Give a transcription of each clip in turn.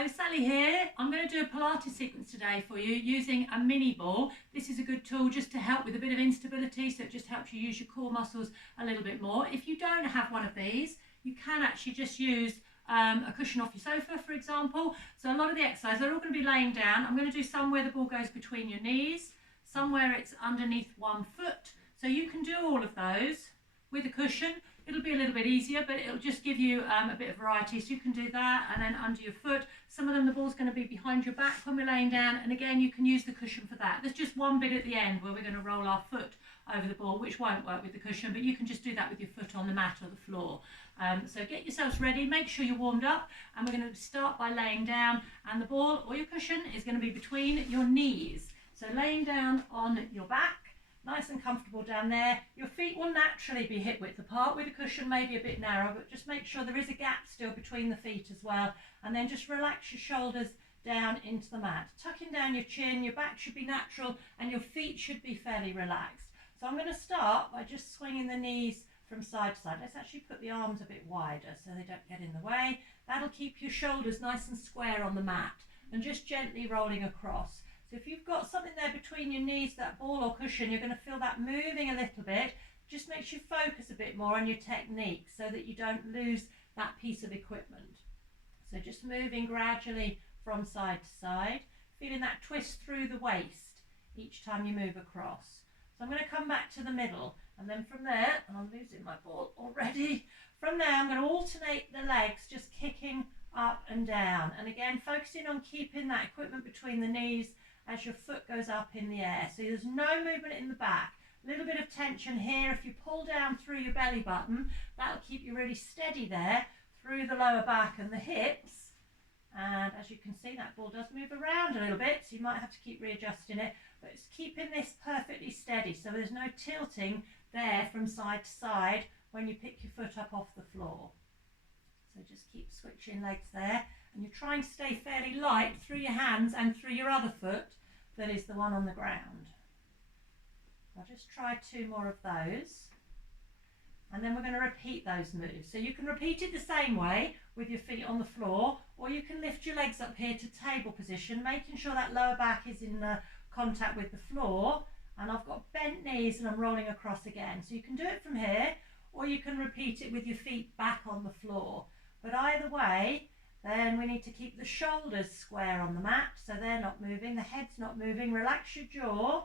Hello, Sally here. I'm going to do a Pilates sequence today for you using a mini ball. This is a good tool just to help with a bit of instability, so it just helps you use your core muscles a little bit more. If you don't have one of these, you can actually just use a cushion off your sofa, for example. So a lot of the exercises, they're all going to be laying down. I'm going to do some where the ball goes between your knees, some where it's underneath one foot. So you can do all of those with a cushion. It'll be a little bit easier, but it'll just give you a bit of variety. So you can do that, and then under your foot. Some of them, the ball's going to be behind your back when we're laying down, and again, you can use the cushion for that. There's just one bit at the end where we're going to roll our foot over the ball, which won't work with the cushion, but you can just do that with your foot on the mat or the floor. So get yourselves ready, make sure you're warmed up, and we're going to start by laying down, and the ball or your cushion is going to be between your knees. So laying down on your back, nice and comfortable down there. Your feet will naturally be hip width apart, with a cushion maybe a bit narrow, but just make sure there is a gap still between the feet as well. And then just relax your shoulders down into the mat. Tucking down your chin, your back should be natural, and your feet should be fairly relaxed. So I'm going to start by just swinging the knees from side to side. Let's actually put the arms a bit wider so they don't get in the way. That'll keep your shoulders nice and square on the mat, and just gently rolling across. So if you've got something there between your knees, that ball or cushion, you're going to feel that moving a little bit. Just makes you focus a bit more on your technique so that you don't lose that piece of equipment. So just moving gradually from side to side, feeling that twist through the waist each time you move across. So I'm going to come back to the middle, and then from there, and I'm losing my ball already, from there I'm going to alternate the legs, just kicking up and down. And again, focusing on keeping that equipment between the knees as your foot goes up in the air. So there's no movement in the back. A little bit of tension here. If you pull down through your belly button, that'll keep you really steady there through the lower back and the hips. And as you can see, that ball does move around a little bit, so you might have to keep readjusting it, but it's keeping this perfectly steady, so there's no tilting there from side to side when you pick your foot up off the floor. So just keep switching legs there, and you try and stay fairly light through your hands and through your other foot that is the one on the ground. I'll just try 2 more of those, and then we're going to repeat those moves. So you can repeat it the same way with your feet on the floor, or you can lift your legs up here to table position, making sure that lower back is in contact with the floor, and I've got bent knees and I'm rolling across again. So you can do it from here, or you can repeat it with your feet back on the floor. But either way, then we need to keep the shoulders square on the mat, so they're not moving, the head's not moving. Relax your jaw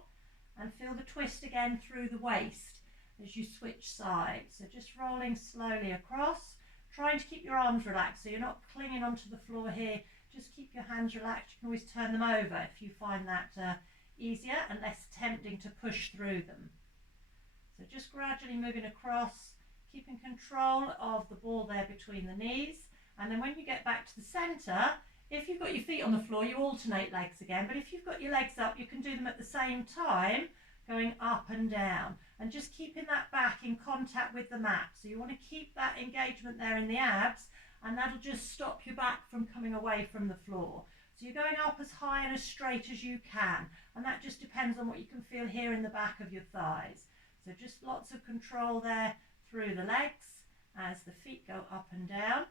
and feel the twist again through the waist as you switch sides. So just rolling slowly across, trying to keep your arms relaxed so you're not clinging onto the floor here. Just keep your hands relaxed. You can always turn them over if you find that easier and less tempting to push through them. So just gradually moving across, keeping control of the ball there between the knees. And then when you get back to the centre, if you've got your feet on the floor, you alternate legs again. But if you've got your legs up, you can do them at the same time, going up and down. And just keeping that back in contact with the mat. So you want to keep that engagement there in the abs, and that'll just stop your back from coming away from the floor. So you're going up as high and as straight as you can. And that just depends on what you can feel here in the back of your thighs. So just lots of control there through the legs as the feet go up and down.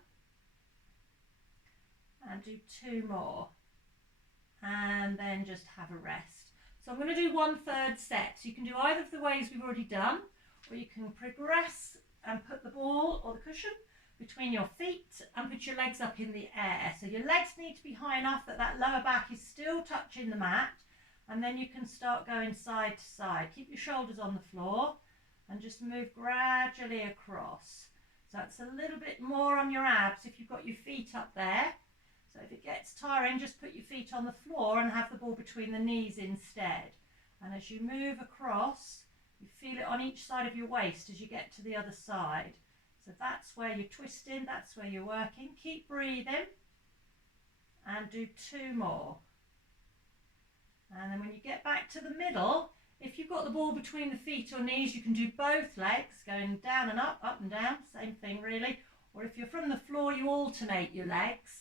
And do 2 more, and then just have a rest. So I'm going to do 1/3 set. So you can do either of the ways we've already done, or you can progress and put the ball or the cushion between your feet and put your legs up in the air. So your legs need to be high enough that that lower back is still touching the mat, and then you can start going side to side. Keep your shoulders on the floor and just move gradually across. So that's a little bit more on your abs if you've got your feet up there. So if it gets tiring, just put your feet on the floor and have the ball between the knees instead. And as you move across, you feel it on each side of your waist as you get to the other side. So that's where you're twisting, that's where you're working. Keep breathing and do 2 more. And then when you get back to the middle, if you've got the ball between the feet or knees, you can do both legs, going down and up and down, same thing really. Or if you're from the floor, you alternate your legs,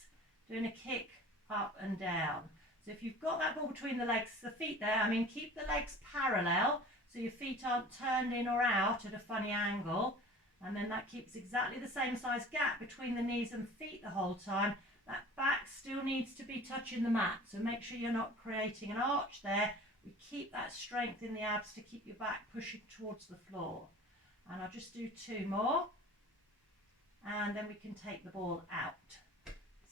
doing a kick up and down. So if you've got that ball between the legs, the feet there, keep the legs parallel so your feet aren't turned in or out at a funny angle, and then that keeps exactly the same size gap between the knees and feet the whole time. That back still needs to be touching the mat, so make sure you're not creating an arch there. We keep that strength in the abs to keep your back pushing towards the floor. And I'll just do 2 more, and then we can take the ball out.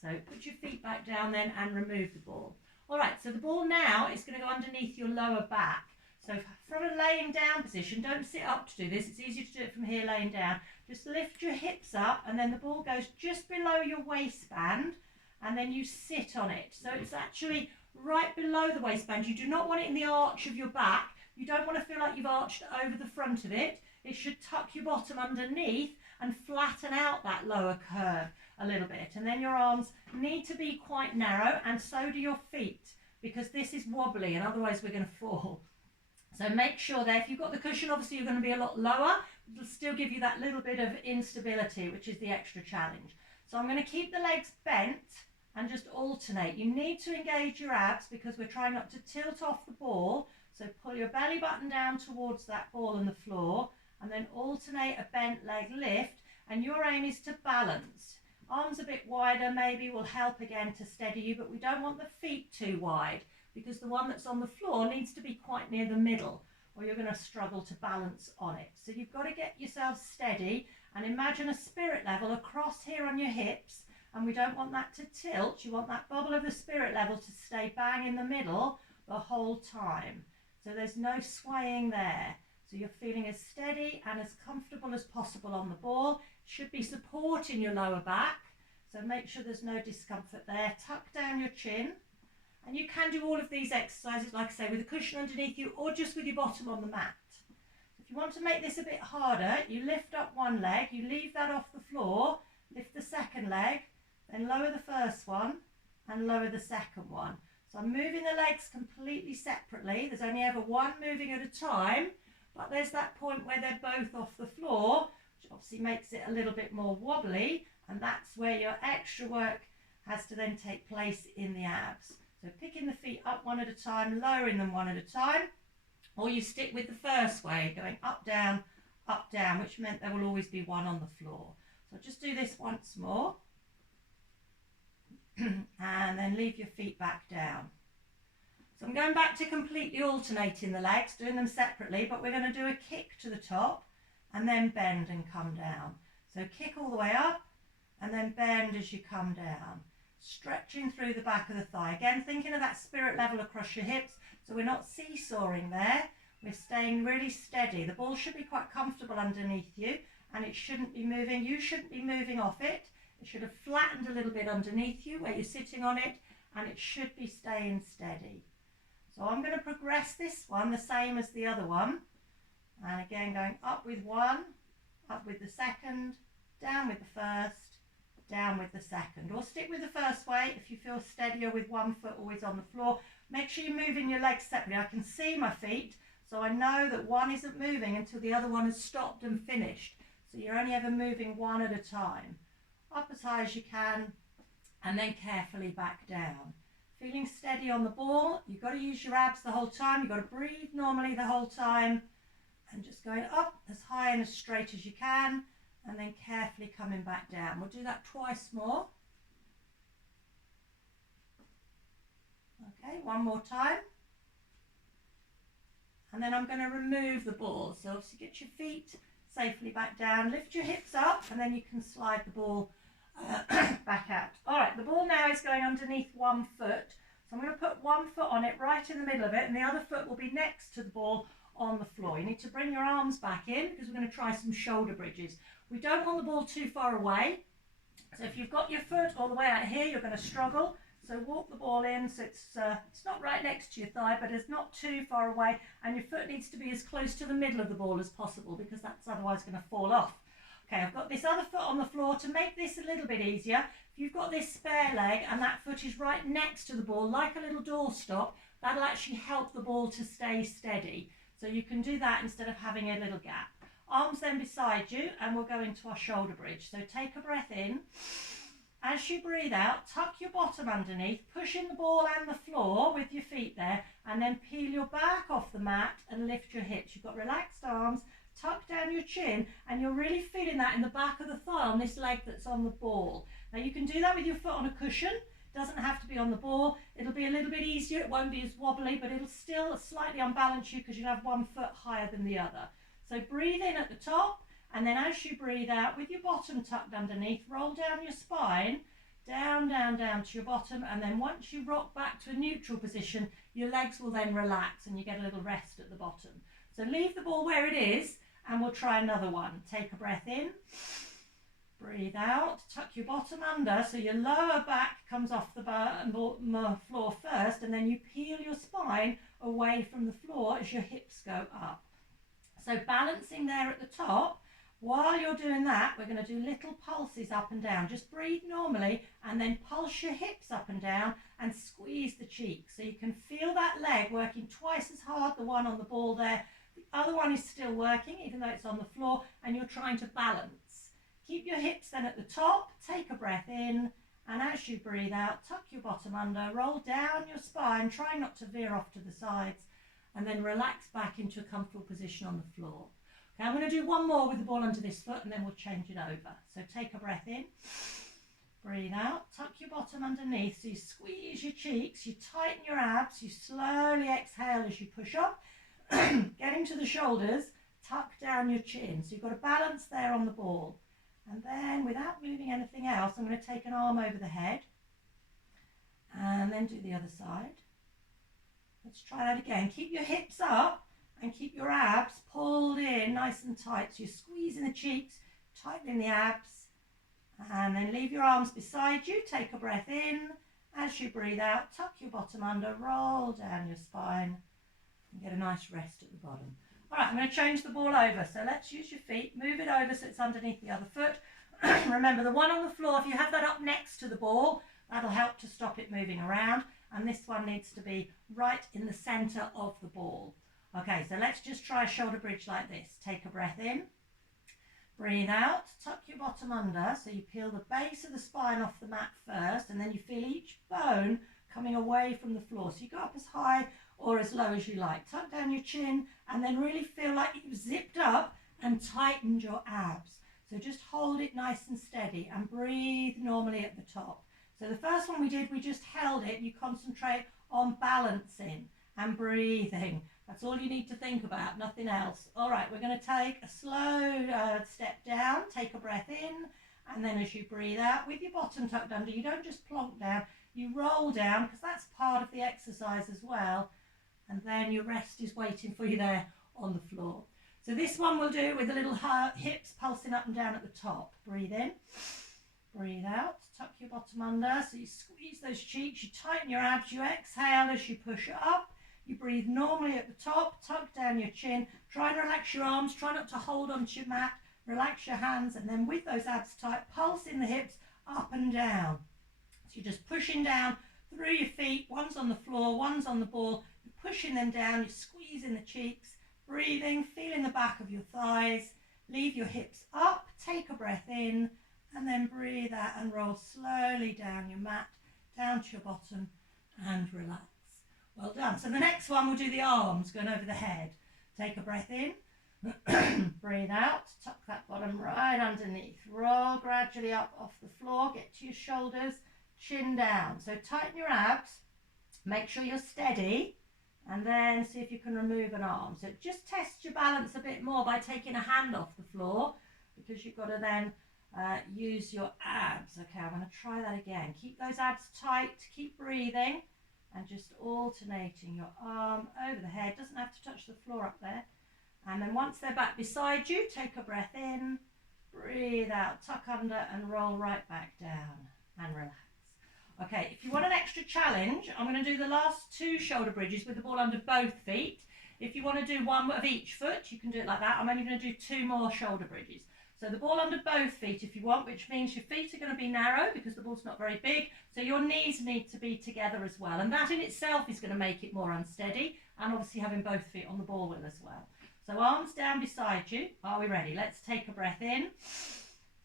So put your feet back down then and remove the ball. All right, so the ball now is going to go underneath your lower back. So from a laying down position, don't sit up to do this. It's easier to do it from here laying down. Just lift your hips up, and then the ball goes just below your waistband, and then you sit on it. So it's actually right below the waistband. You do not want it in the arch of your back. You don't want to feel like you've arched over the front of it. It should tuck your bottom underneath and flatten out that lower curve a little bit. And then your arms need to be quite narrow, and so do your feet, because this is wobbly and otherwise we're going to fall. So make sure that if you've got the cushion, obviously you're going to be a lot lower. It'll still give you that little bit of instability, which is the extra challenge. So I'm going to keep the legs bent and just alternate. You need to engage your abs because we're trying not to tilt off the ball. So pull your belly button down towards that ball and the floor, and then alternate a bent leg lift, and your aim is to balance. Arms a bit wider maybe will help again to steady you, but we don't want the feet too wide, because the one that's on the floor needs to be quite near the middle, or you're going to struggle to balance on it. So you've got to get yourself steady and imagine a spirit level across here on your hips, and we don't want that to tilt. You want that bubble of the spirit level to stay bang in the middle the whole time. So there's no swaying there. So you're feeling as steady and as comfortable as possible on the ball. Should be supporting your lower back, so make sure there's no discomfort there. Tuck down your chin. And you can do all of these exercises, like I say, with a cushion underneath you or just with your bottom on the mat. If you want to make this a bit harder, you lift up one leg, you leave that off the floor, lift the second leg, then lower the first one and lower the second one. So I'm moving the legs completely separately. There's only ever one moving at a time, but there's that point where they're both off the floor, which obviously makes it a little bit more wobbly, and that's where your extra work has to then take place in the abs. So picking the feet up one at a time, lowering them one at a time, or you stick with the first way, going up, down, which meant there will always be one on the floor. So just do this once more, and then leave your feet back down. So I'm going back to completely alternating the legs, doing them separately, but we're going to do a kick to the top, and then bend and come down. So kick all the way up, and then bend as you come down. Stretching through the back of the thigh. Again, thinking of that spirit level across your hips, so we're not seesawing there. We're staying really steady. The ball should be quite comfortable underneath you, and it shouldn't be moving. You shouldn't be moving off it. It should have flattened a little bit underneath you where you're sitting on it, and it should be staying steady. So I'm going to progress this one the same as the other one. And again, going up with one, up with the second, down with the first, down with the second, or stick with the first way if you feel steadier with one foot always on the floor. Make sure you're moving your legs separately. I can see my feet, so I know that one isn't moving until the other one has stopped and finished. So you're only ever moving one at a time. Up as high as you can, and then carefully back down. Feeling steady on the ball. You've got to use your abs the whole time. You've got to breathe normally the whole time, and just going up as high and as straight as you can, and then carefully coming back down. We'll do that twice more. Okay, one more time. And then I'm going to remove the ball. So obviously get your feet safely back down, lift your hips up, and then you can slide the ball back out. All right, the ball now is going underneath one foot. So I'm going to put one foot on it right in the middle of it, and the other foot will be next to the ball on the floor. You need to bring your arms back in because we're going to try some shoulder bridges. We don't want the ball too far away. So if you've got your foot all the way out here, you're going to struggle. So walk the ball in so it's not right next to your thigh, but it's not too far away, and your foot needs to be as close to the middle of the ball as possible because that's otherwise going to fall off. Okay, I've got this other foot on the floor. To make this a little bit easier, if you've got this spare leg and that foot is right next to the ball, like a little doorstop, that'll actually help the ball to stay steady. So you can do that instead of having a little gap. Arms then beside you, and we'll go into our shoulder bridge. So take a breath in. As you breathe out, tuck your bottom underneath, pushing the ball and the floor with your feet there, and then peel your back off the mat and lift your hips. You've got relaxed arms, tuck down your chin, and you're really feeling that in the back of the thigh on this leg that's on the ball. Now you can do that with your foot on a cushion. Doesn't have to be on the ball. It'll be a little bit easier. It won't be as wobbly, but it'll still slightly unbalance you because you'll have one foot higher than the other. So breathe in at the top, and then as you breathe out with your bottom tucked underneath, roll down your spine, down, down, down to your bottom, and then once you rock back to a neutral position, your legs will then relax and you get a little rest at the bottom. So leave the ball where it is, and we'll try another one. Take a breath in, breathe out, tuck your bottom under so your lower back comes off the floor first, and then you peel your spine away from the floor as your hips go up. So balancing there at the top. While you're doing that, we're going to do little pulses up and down. Just breathe normally and then pulse your hips up and down and squeeze the cheeks. So you can feel that leg working twice as hard, the one on the ball there. The other one is still working, even though it's on the floor, and you're trying to balance. Keep your hips then at the top, take a breath in, and as you breathe out, tuck your bottom under, roll down your spine, try not to veer off to the sides, and then relax back into a comfortable position on the floor. Okay, I'm going to do one more with the ball under this foot, and then we'll change it over. So take a breath in, breathe out, tuck your bottom underneath, so you squeeze your cheeks, you tighten your abs, you slowly exhale as you push up, getting to the shoulders, tuck down your chin. So you've got a balance there on the ball. And then without moving anything else, I'm going to take an arm over the head and then do the other side. Let's try that again. Keep your hips up and keep your abs pulled in nice and tight. So you're squeezing the cheeks, tightening the abs, and then leave your arms beside you. Take a breath in. As you breathe out, tuck your bottom under, roll down your spine, and get a nice rest at the bottom. All right, I'm going to change the ball over. So let's use your feet, move it over so it's underneath the other foot. Remember, the one on the floor, if you have that up next to the ball, that'll help to stop it moving around. And this one needs to be right in the center of the ball. Okay, so let's just try a shoulder bridge like this. Take a breath in, breathe out, tuck your bottom under, so you peel the base of the spine off the mat first, and then you feel each bone coming away from the floor. So you go up as high or as low as you like. Tuck down your chin, and then really feel like you've zipped up and tightened your abs. So just hold it nice and steady and breathe normally at the top. So the first one we did, we just held it. You concentrate on balancing and breathing. That's all you need to think about, nothing else. All right, we're going to take a slow step down, take a breath in, and then as you breathe out with your bottom tucked under, you don't just plonk down, you roll down, because that's part of the exercise as well, and then your rest is waiting for you there on the floor. So this one we'll do with the little hips pulsing up and down at the top. Breathe in, breathe out, tuck your bottom under, so you squeeze those cheeks, you tighten your abs, you exhale as you push up. You breathe normally at the top, tuck down your chin, try and relax your arms, try not to hold onto your mat, relax your hands, and then with those abs tight, pulse in the hips up and down. So you're just pushing down through your feet, one's on the floor, one's on the ball, you're pushing them down, you're squeezing the cheeks, breathing, feeling the back of your thighs, leave your hips up, take a breath in, and then breathe out and roll slowly down your mat, down to your bottom, and relax. Well done. So the next one, we'll do the arms going over the head. Take a breath in, breathe out, tuck that bottom right underneath, roll gradually up off the floor, get to your shoulders, chin down. So tighten your abs, make sure you're steady, and then see if you can remove an arm. So just test your balance a bit more by taking a hand off the floor, because you've got to then use your abs. Okay, I'm going to try that again. Keep those abs tight, keep breathing, and just alternating your arm over the head. Doesn't have to touch the floor up there. And then once they're back beside you, take a breath in, breathe out, tuck under, and roll right back down and relax. Okay, if you want an extra challenge, I'm going to do the last two shoulder bridges with the ball under both feet. If you want to do one of each foot, you can do it like that. I'm only going to do two more shoulder bridges. So the ball under both feet if you want, which means your feet are going to be narrow because the ball's not very big, so your knees need to be together as well. And that in itself is going to make it more unsteady, and obviously having both feet on the ball with as well. So arms down beside you. Are we ready? Let's take a breath in.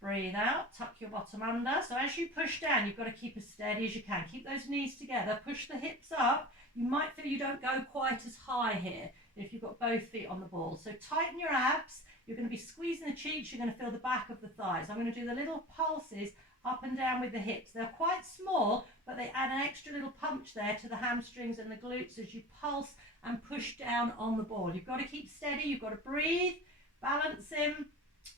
Breathe out, tuck your bottom under. So as you push down, you've got to keep as steady as you can. Keep those knees together, push the hips up. You might feel you don't go quite as high here if you've got both feet on the ball. So tighten your abs. You're going to be squeezing the cheeks. You're going to feel the back of the thighs. I'm going to do the little pulses up and down with the hips. They're quite small, but they add an extra little punch there to the hamstrings and the glutes as you pulse and push down on the ball. You've got to keep steady, you've got to breathe, balance in.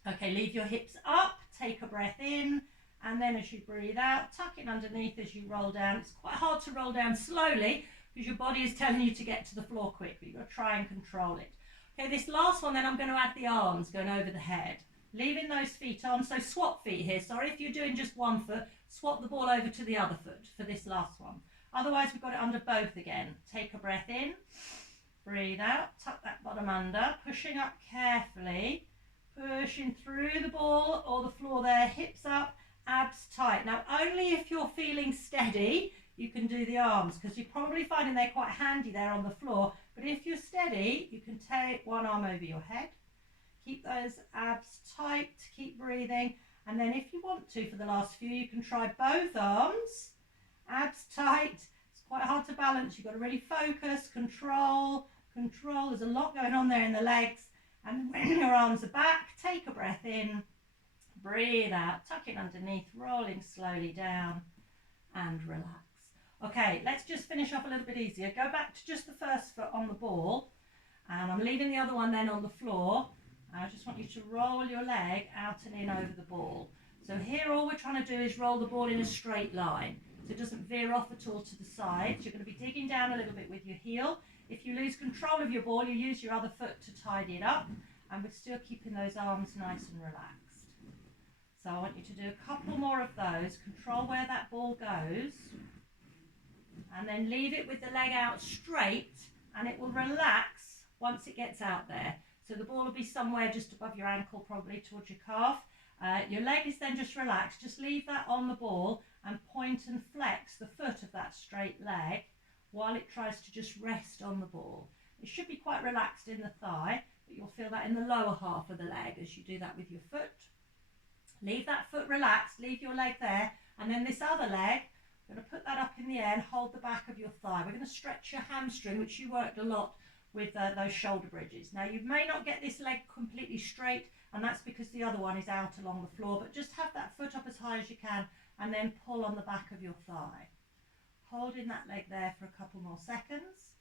Okay, leave your hips up, take a breath in, and then as you breathe out, tuck it underneath as you roll down. It's quite hard to roll down slowly because your body is telling you to get to the floor quick, but you've got to try and control it. Okay, this last one then I'm going to add the arms going over the head. Leaving those feet on, so swap feet here. Sorry, if you're doing just one foot, swap the ball over to the other foot for this last one. Otherwise, we've got it under both again. Take a breath in, breathe out, tuck that bottom under, pushing up carefully, pushing through the ball or the floor there, hips up, abs tight. Now, only if you're feeling steady, you can do the arms, because you're probably finding they're quite handy there on the floor. But if you're steady, you can take one arm over your head. Keep those abs tight, keep breathing. And then if you want to, for the last few, you can try both arms, abs tight. It's quite hard to balance. You've got to really focus, control. There's a lot going on there in the legs. And when your arms are back, take a breath in, breathe out, tuck it underneath, rolling slowly down and relax. Okay, let's just finish up a little bit easier. Go back to just the first foot on the ball, and I'm leaving the other one then on the floor. I just want you to roll your leg out and in over the ball. So here all we're trying to do is roll the ball in a straight line, so it doesn't veer off at all to the sides. You're going to be digging down a little bit with your heel. If you lose control of your ball, you use your other foot to tidy it up, and we're still keeping those arms nice and relaxed. So I want you to do a couple more of those. Control where that ball goes, and then leave it with the leg out straight, and it will relax once it gets out there. So the ball will be somewhere just above your ankle, probably towards your calf. Your leg is then just relaxed. Just leave that on the ball and point and flex the foot of that straight leg while it tries to just rest on the ball. It should be quite relaxed in the thigh, but you'll feel that in the lower half of the leg as you do that with your foot. Leave that foot relaxed, leave your leg there, and then this other leg, I'm going to put that up in the air and hold the back of your thigh. We're going to stretch your hamstring, which you worked a lot with those shoulder bridges. Now you may not get this leg completely straight, and that's because the other one is out along the floor, but just have that foot up as high as you can and then pull on the back of your thigh. Holding that leg there for a couple more seconds.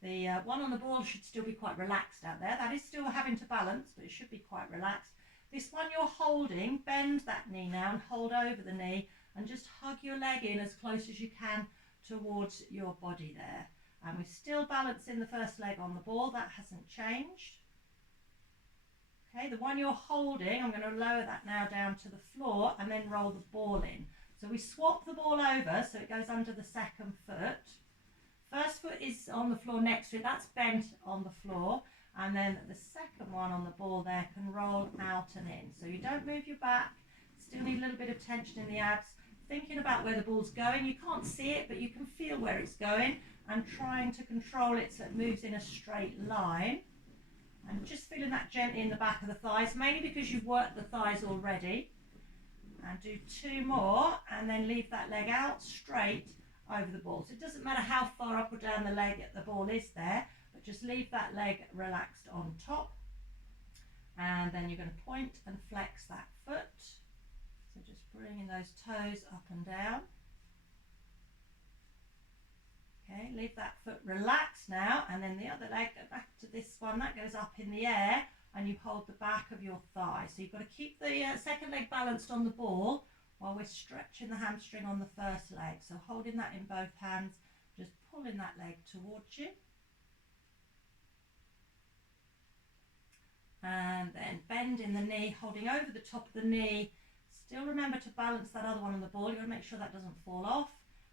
The one on the ball should still be quite relaxed out there. That is still having to balance, but it should be quite relaxed. This one you're holding, bend that knee now and hold over the knee and just hug your leg in as close as you can towards your body there. And we're still balancing the first leg on the ball, that hasn't changed. Okay, the one you're holding, I'm going to lower that now down to the floor and then roll the ball in. So we swap the ball over so it goes under the second foot. First foot is on the floor next to it, that's bent on the floor. And then the second one on the ball there can roll out and in. So you don't move your back, still need a little bit of tension in the abs. Thinking about where the ball's going, you can't see it, but you can feel where it's going and trying to control it so it moves in a straight line. And just feeling that gently in the back of the thighs, mainly because you've worked the thighs already. And do two more and then leave that leg out straight over the ball. So it doesn't matter how far up or down the leg the ball is there, but just leave that leg relaxed on top. And then you're going to point and flex that foot. So just bringing those toes up and down. Okay, leave that foot relaxed now, and then the other leg, go back to this one, that goes up in the air, and you hold the back of your thigh. So you've got to keep the second leg balanced on the ball while we're stretching the hamstring on the first leg. So holding that in both hands, just pulling that leg towards you. And then bending the knee, holding over the top of the knee. Still remember to balance that other one on the ball. You've got to make sure that doesn't fall off.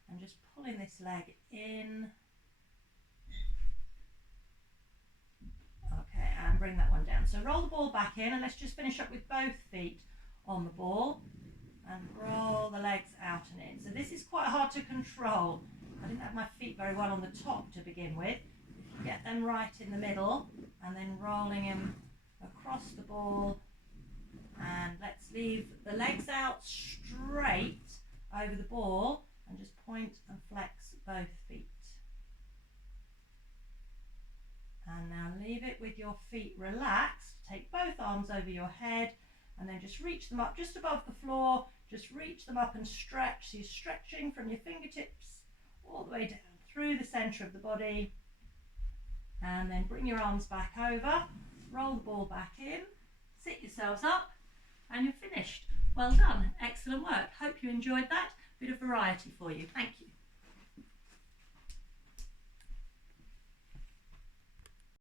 And just pulling this leg in. Okay, and bring that one down. So roll the ball back in, and let's just finish up with both feet on the ball. And roll the legs out and in. So this is quite hard to control. I didn't have my feet very well on the top to begin with. If you get them right in the middle, and then rolling them across the ball. And let's leave the legs out straight over the ball. And just point and flex both feet. And now leave it with your feet relaxed. Take both arms over your head and then just reach them up just above the floor. Just reach them up and stretch. So you're stretching from your fingertips all the way down through the center of the body, and then bring your arms back over, roll the ball back in, sit yourselves up, and you're finished. Well done, excellent work. Hope you enjoyed that. Bit of variety for you. Thank you.